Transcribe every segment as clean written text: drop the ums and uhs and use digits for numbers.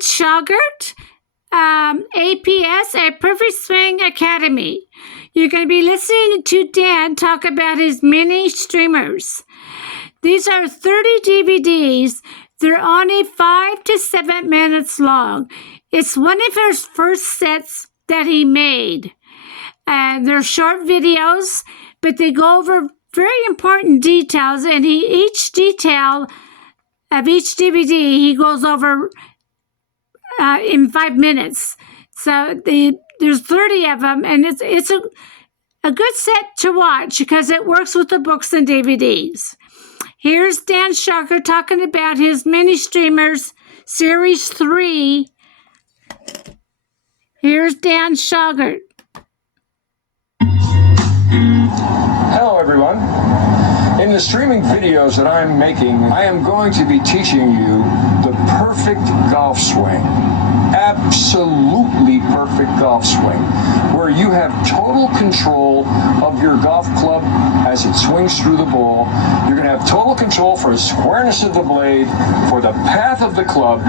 Shauger, APS, a Perfect Swing Academy. You're going to be listening to Dan talk about his mini streamers. These are 30 DVDs. They're only 5 to 7 minutes long. It's one of his first sets that he made. They're short videos, but they go over very important details, and each detail of each DVD he goes over in 5 minutes. So there's 30 of them, and it's a good set to watch because it works with the books and DVDs. Here's Dan Shauger talking about his mini streamers, Series 3. Here's Dan Shauger. Hello, everyone. In the streaming videos that I'm making, I am going to be teaching you the perfect golf swing. Absolutely perfect golf swing, where you have total control of your golf club as it swings through the ball. You're going to have total control for the squareness of the blade, for the path of the club,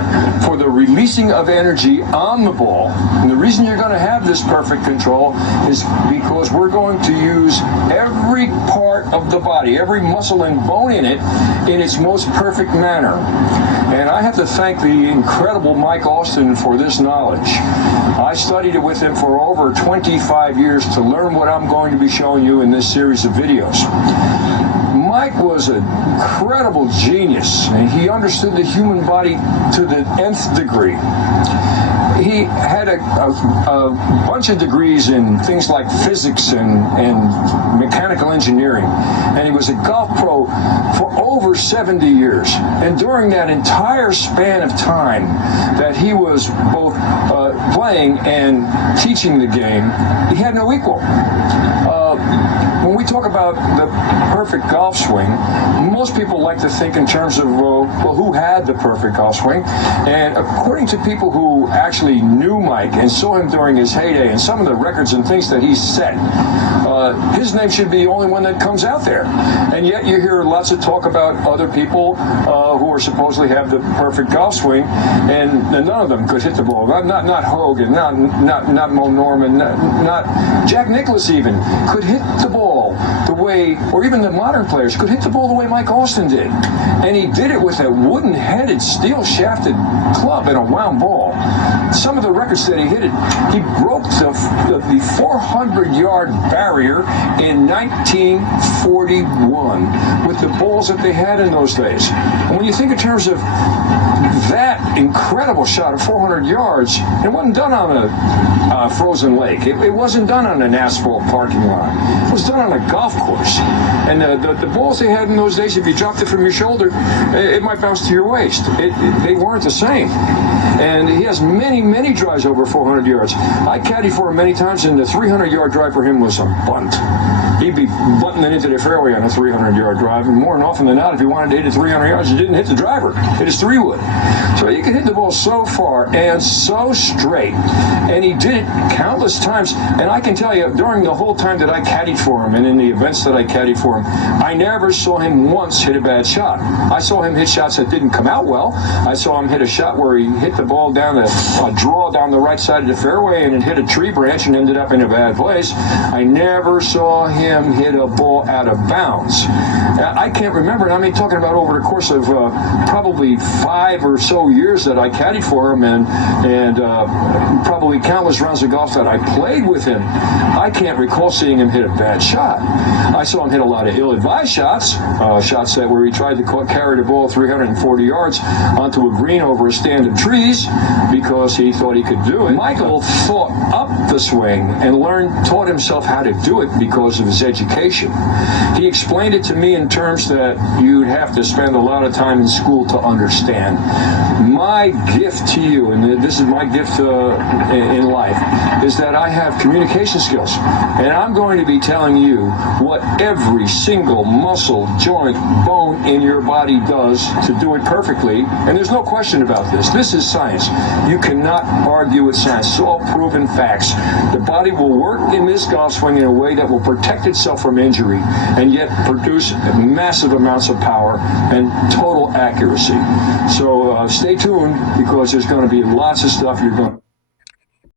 for the releasing of energy on the ball. And the reason you're going to have this perfect control is because we're going to use every part of the body, every muscle and bone in it, in its most perfect manner. And I have to thank the incredible Mike Austin for this knowledge. I studied it with him for over 25 years to learn what I'm going to be showing you in this series of videos. Mike was an incredible genius, and he understood the human body to the nth degree. He had a bunch of degrees in things like physics and mechanical engineering, and he was a golf pro for over 70 years. And during that entire span of time that he was both playing and teaching the game, he had no equal. When we talk about the perfect golf swing, most people like to think in terms of, well, who had the perfect golf swing? And according to people who actually knew Mike and saw him during his heyday and some of the records and things that he set, his name should be the only one that comes out there. And yet you hear lots of talk about other people who are supposedly have the perfect golf swing, and none of them could hit the ball. Not Hogan, not Mo Norman, not Jack Nicklaus even could hit the ball the way, or even the modern players could hit the ball the way Mike Austin did. And he did it with a wooden-headed, steel-shafted club and a wound ball. Some of the records that he hit it, he broke the 400-yard barrier in 1941 with the balls that they had in those days. And when you think in terms of that incredible shot of 400 yards, it wasn't done on a frozen lake. It wasn't done on an asphalt parking lot. It was done on a golf course. And the balls they had in those days, if you dropped it from your shoulder, it might bounce to your waist. They weren't the same. And he has many drives over 400 yards. I caddied for him many times, and the 300-yard drive for him was a bunt. He'd be bunting it into the fairway on a 300-yard drive, and more often than not, if he wanted to hit it 300 yards, he didn't hit the driver. Hit his 3-wood. So you could hit the ball so far and so straight, and he did it countless times. And I can tell you, during the whole time that I caddied for him and in the events that I caddied for him, I never saw him once hit a bad shot. I saw him hit shots that didn't come out well. I saw him hit a shot where he hit the ball down a draw down the right side of the fairway, and it hit a tree branch and ended up in a bad place. I never saw him hit a ball out of bounds. I can't remember, and I mean talking about over the course of probably 5 or so years that I caddied for him, and probably countless rounds of golf that I played with him, I can't recall seeing him hit a bad shot. I saw him hit a lot of ill-advised shots, shots that where he tried to carry the ball 340 yards onto a green over a stand of trees because he thought he could do it. Michael thought up the swing and taught himself how to do it because of his education. He explained it to me in terms that you'd have to spend a lot of time in school to understand. My gift to you, and this is my gift in life, is that I have communication skills. And I'm going to be telling you what every single muscle, joint, bone in your body does to do it perfectly. And there's no question about this. This is science. You cannot argue with science. It's all proven facts. The body will work in this golf swing in a way that will protect itself from injury and yet produce massive amounts of power and total accuracy. So stay tuned, because there's going to be lots of stuff you're going to